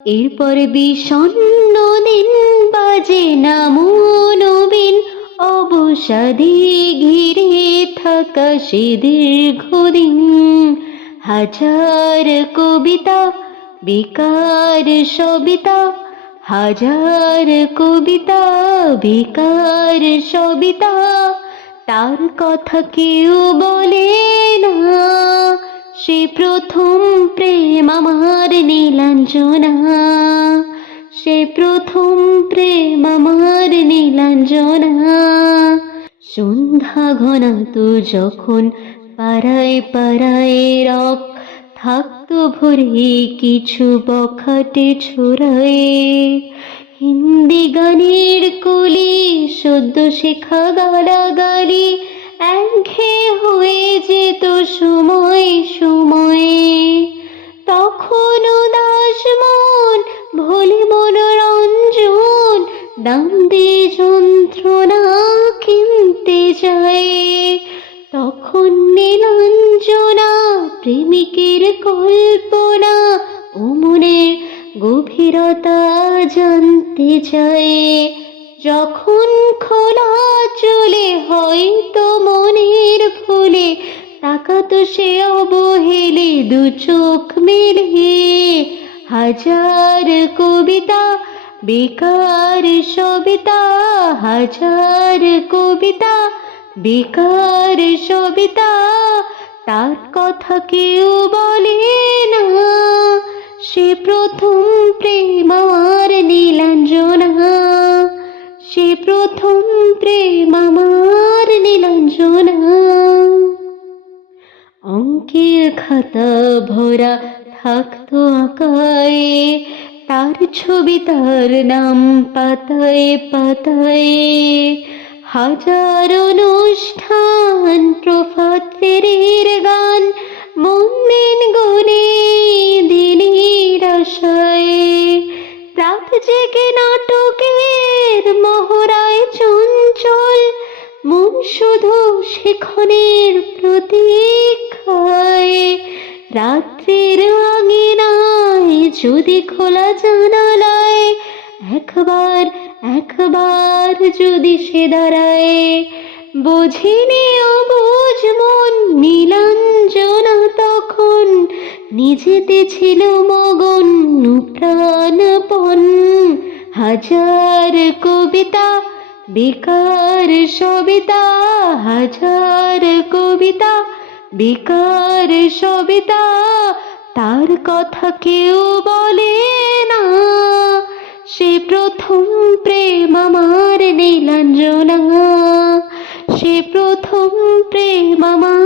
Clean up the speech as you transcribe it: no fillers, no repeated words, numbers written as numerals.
এরপর বিষণ্ণ দিন বাজে না মনোবিন, অবসাদে ঘিরে থাকা সে দীর্ঘদিন। হাজার কবিতা বেকার সবিতা, হাজার কবিতা বেকার সবিতা, তার কথা কেউ বলে না। সে প্রথম প্রেম আমার নীলাঞ্জনা, সে প্রথম প্রেম আমার নীলাঞ্জনা। সন্ধ্যা ঘনাতো যখন পাড়ায় পাড়ায় রক থাকতো ভরে কিছু বখাটে ছোড়ায়, হিন্দি গানের কলি সদ্য শেখা গালাগালি একঘেয়ে হয়ে যেত সময় সময়ে। তখন উদাস মন ভোলে মনোরঞ্জন, দাম দিয়ে যন্ত্রণা কিনতে যায়। তখন নীলাঞ্জনা প্রেমিকের কল্পনা ও মনের গভীরতা জানতে চায়। যখন খোলা চলে হয়তো মনের ভুলে তাকাতো সে অবহেলে দু চোখ মেলে। হাজার কবিতা বেকার সবিতা, হাজার কবিতা বেকার সবিতা, তার কথা কেউ বলে না। সে প্রথম প্রেম আমার নীলাঞ্জনা, সে প্রথম প্রেম আমার নীলাঞ্জনা। অঙ্কের খাতা ভরা থাকতো আঁকায়, তার ছবি তার নাম পাতায় পাতায়। হাজার অনুষ্ঠান প্রভাত ফেরির গান, মন্দির গুনে দিনের আশায়। রাত জেগে নাটকের মহড়ায় চঞ্চল মন শুধু সেক্ষণের প্রতীক্ষায়। রাত্রির আঙিনায় যদি খোলা জানালায় একবার একবার যদি সে দাঁড়ায়, বুঝিনি অবুঝ মন নীলাঞ্জনা তখন নিজেতে ছিল মগন প্রাণপণ। হাজার কবিতা বেকার সবিতা, হাজার কবিতা বেকার সবিতা, তার কথা কেউ বলে না। সে প্রথম প্রেম আমার নীলাঞ্জনা, সে প্রথম প্রেম আমার